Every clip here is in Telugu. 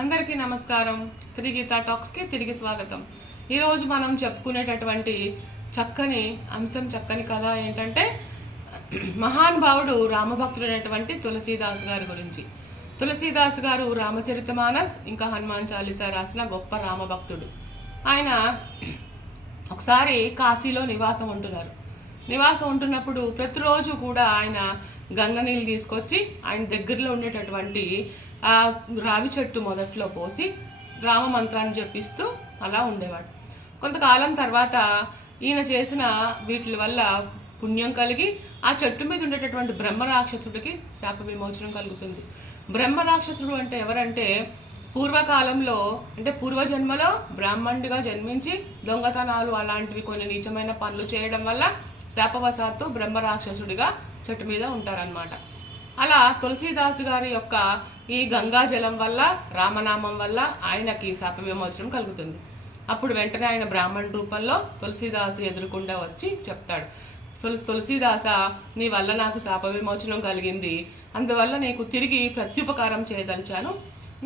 అందరికీ నమస్కారం. శ్రీ గీతా టాక్స్కి తిరిగి స్వాగతం. ఈరోజు మనం చెప్పుకునేటటువంటి చక్కని అంశం, చక్కని కథ ఏంటంటే మహానుభావుడు రామభక్తుడైనటువంటి తులసీదాస్ గారి గురించి. తులసీదాస్ గారు రామచరితమానస్ ఇంకా హనుమాన్ చాలీసా రాసిన గొప్ప రామభక్తుడు. ఆయన ఒకసారి కాశీలో నివాసం ఉంటున్నప్పుడు ప్రతిరోజు కూడా ఆయన గంగ నీళ్ళు తీసుకొచ్చి ఆయన దగ్గరలో ఉండేటటువంటి ఆ రావి చెట్టు మొదట్లో పోసి రామ మంత్రాన్ని జపిస్తూ అలా ఉండేవాడు. కొంతకాలం తర్వాత ఈయన చేసిన వీటి వల్ల పుణ్యం కలిగి ఆ చెట్టు మీద ఉండేటటువంటి బ్రహ్మరాక్షసుడికి శాప విమోచనం కలుగుతుంది. బ్రహ్మరాక్షసుడు అంటే ఎవరంటే పూర్వకాలంలో అంటే పూర్వజన్మలో బ్రాహ్మణుడిగా జన్మించి దొంగతనాలు అలాంటివి కొన్ని నీచమైన పనులు చేయడం వల్ల శాపవశాత్తు బ్రహ్మరాక్షసుడిగా చెట్టు మీద ఉంటారనమాట. అలా తులసీదాసు గారి యొక్క ఈ గంగా జలం వల్ల రామనామం వల్ల ఆయనకి శాప విమోచనం కలుగుతుంది. అప్పుడు వెంటనే ఆయన బ్రాహ్మణ రూపంలో తులసీదాసు ఎదురుకుండా వచ్చి చెప్తాడు, తులసీదాస, నీ వల్ల నాకు శాప విమోచనం కలిగింది, అందువల్ల నీకు తిరిగి ప్రత్యుపకారం చేయదలిచాను.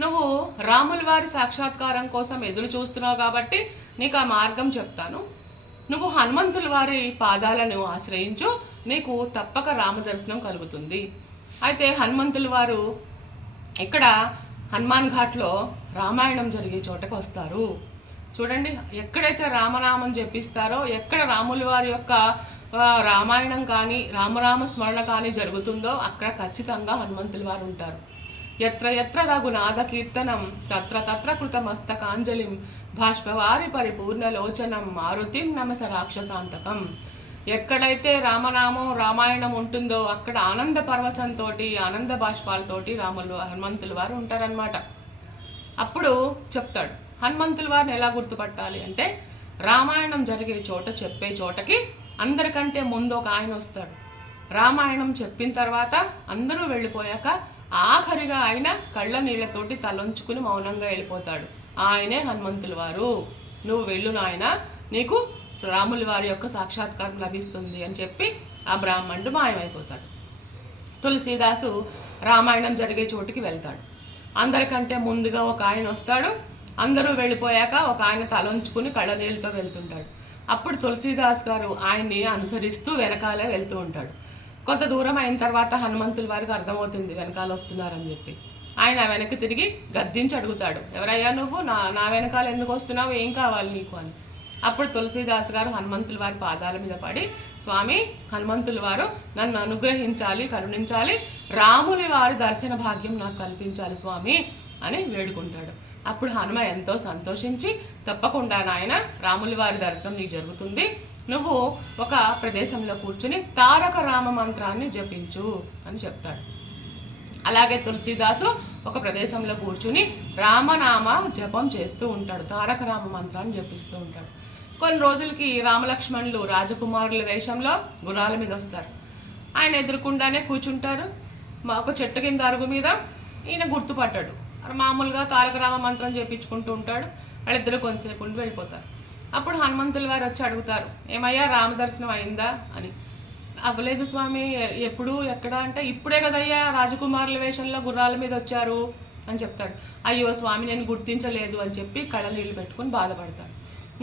నువ్వు రాముల వారి సాక్షాత్కారం కోసం ఎదురు చూస్తున్నావు కాబట్టి నీకు ఆ మార్గం చెప్తాను. నువ్వు హనుమంతుల వారి పాదాలను ఆశ్రయించు, నీకు తప్పక రామదర్శనం కలుగుతుంది. అయితే హనుమంతుల వారు ఇక్కడ హనుమాన్ ఘాట్లో రామాయణం జరిగే చోటకు వస్తారు. చూడండి, ఎక్కడైతే రామనామం జపిస్తారో, ఎక్కడ రాముల వారి యొక్క రామాయణం కానీ రామరామ స్మరణ కానీ జరుగుతుందో అక్కడ ఖచ్చితంగా హనుమంతుల వారు ఉంటారు. ఎత్ర ఎత్ర రఘునాథ కీర్తనం తత్ర తత్ర కృతమస్తకాంజలిం భాష్పవారి పరిపూర్ణలోచనం మారుతిం నమస రాక్షసాంతకం. ఎక్కడైతే రామనామం రామాయణం ఉంటుందో అక్కడ ఆనంద పరవశంతో ఆనంద బాష్పాలతోటి హనుమంతుల వారు ఉంటారనమాట. అప్పుడు చెప్తాడు, హనుమంతుల వారిని ఎలా గుర్తుపట్టాలి అంటే రామాయణం జరిగే చోట చెప్పే చోటకి అందరికంటే ముందు ఒక ఆయన వస్తాడు. రామాయణం చెప్పిన తర్వాత అందరూ వెళ్ళిపోయాక ఆఖరిగా ఆయన కళ్ళ నీళ్లతోటి తలొంచుకుని మౌనంగా వెళ్ళిపోతాడు. ఆయనే హనుమంతుల వారు. నువ్వు వెళ్ళు నాయన, నీకు రాముల వారి యొక్క సాక్షాత్కారం లభిస్తుంది అని చెప్పి ఆ బ్రాహ్మణుడు మాయమైపోతాడు. తులసీదాసు రామాయణం జరిగే చోటుకి వెళ్తాడు. అందరికంటే ముందుగా ఒక ఆయన వస్తాడు. అందరూ వెళ్ళిపోయాక ఒక ఆయన తలొంచుకుని కళ్ళ నీళ్ళతో వెళ్తుంటాడు. అప్పుడు తులసీదాస్ గారు ఆయన్ని అనుసరిస్తూ వెనకాలే వెళ్తూ ఉంటాడు. కొంత దూరం అయిన తర్వాత హనుమంతుల వారికి అర్థమవుతుంది వెనకాల వస్తున్నారని చెప్పి. ఆయన వెనక్కి తిరిగి గద్దించి అడుగుతాడు, ఎవరయ్యా నువ్వు, నా వెనకాల ఎందుకు వస్తున్నావు, ఏం కావాలి నీకు అని. అప్పుడు తులసీదాస్ గారు హనుమంతుల వారి పాదాల మీద పడి, స్వామి, హనుమంతుల వారు నన్ను అనుగ్రహించాలి, కరుణించాలి, రాముని వారి దర్శన భాగ్యం నాకు కల్పించాలి స్వామి అని వేడుకుంటాడు. అప్పుడు హనుమ ఎంతో సంతోషించి, తప్పకుండా నాయన, రాముల వారి దర్శనం నీకు జరుగుతుంది, నువ్వు ఒక ప్రదేశంలో కూర్చుని తారక రామ మంత్రాన్ని జపించు అని చెప్తాడు. అలాగే తులసీదాసు ఒక ప్రదేశంలో కూర్చుని రామనామ జపం చేస్తూ ఉంటాడు, తారక రామ మంత్రాన్ని జపిస్తూ ఉంటాడు. కొన్ని రోజులకి రామలక్ష్మణులు రాజకుమారుల వేషంలో గుర్రాల మీద వస్తారు. ఆయన ఎదురుకుండానే కూర్చుంటారు ఒక చెట్టు కింద అరుగు మీద. ఈయన గుర్తుపట్టాడు, మామూలుగా తారక రామ మంత్రం చేపించుకుంటూ ఉంటాడు. వాళ్ళిద్దరూ కొంతసేపు ఉండి వెళ్ళిపోతారు. అప్పుడు హనుమంతుల వారు వచ్చి అడుగుతారు, ఏమయ్యా రామదర్శనం అయిందా అని. అవ్వలేదు స్వామి, ఎప్పుడు ఎక్కడ అంటే ఇప్పుడే కదయ్యా రాజకుమారుల వేషంలో గుర్రాల మీద వచ్చారు అని చెప్తాడు. అయ్యో స్వామి, నేను గుర్తించలేదు అని చెప్పి కళ్ళ నీళ్ళు పెట్టుకుని బాధపడతాడు.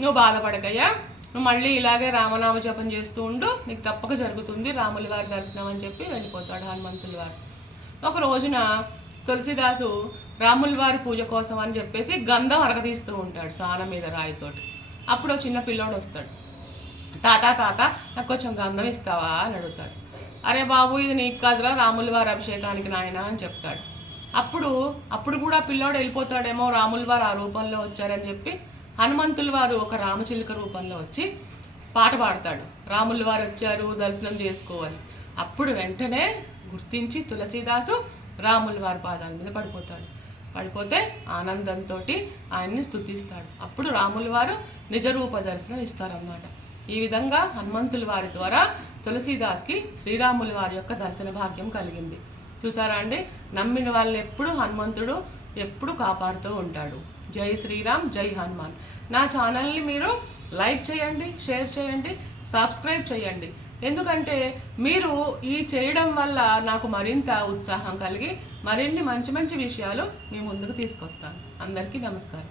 నువ్వు బాధపడకయ్యా, నువ్వు మళ్ళీ ఇలాగే రామనామ జపం చేస్తూ ఉండు, నీకు తప్పక జరుగుతుంది రాముల వారి దర్శనం అని చెప్పి వెళ్ళిపోతాడు హనుమంతుల వారు. ఒక రోజున తులసీదాసు రాముల వారి పూజ కోసం అని చెప్పేసి గంధం అరగదీస్తూ ఉంటాడు స్నానం మీద రాయితోటి. అప్పుడు చిన్న పిల్లోడు వస్తాడు, తాత నాకు కొంచెం గంధం ఇస్తావా అని అడుగుతాడు. అరే బాబు, ఇది నీకు కాదురా, రాముల వారి అభిషేకానికి నాయన అని చెప్తాడు. అప్పుడు కూడా పిల్లోడు వెళ్ళిపోతాడేమో, రాముల వారు ఆ రూపంలో వచ్చారని చెప్పి హనుమంతుల వారు ఒక రామచిలుక రూపంలో వచ్చి పాట పాడతాడు, రాముల వారు వచ్చారు, దర్శనం చేసుకోవాలి. అప్పుడు వెంటనే గుర్తించి తులసీదాసు రాముల వారి పాదాల మీద పడిపోతే ఆనందంతో ఆయన్ని స్తుతిస్తాడు. అప్పుడు రాముల వారు నిజరూప దర్శనం ఇస్తారన్నమాట. ఈ విధంగా హనుమంతుల వారి ద్వారా తులసీదాస్కి శ్రీరాముల వారి యొక్క దర్శన భాగ్యం కలిగింది. చూసారా అండి, నమ్మిన వాళ్ళు ఎప్పుడు హనుమంతుడు ఎప్పుడు కాపాడుతూ ఉంటాడు. జై శ్రీరామ్, జై హనుమాన్. నా ఛానల్ని మీరు లైక్ చేయండి, షేర్ చేయండి, సబ్స్క్రైబ్ చేయండి. ఎందుకంటే మీరు ఈ చేయడం వల్ల నాకు మరింత ఉత్సాహం కలిగి మరిన్ని మంచి మంచి విషయాలు మీ ముందుకు తీసుకొస్తాను. అందరికీ నమస్కారం.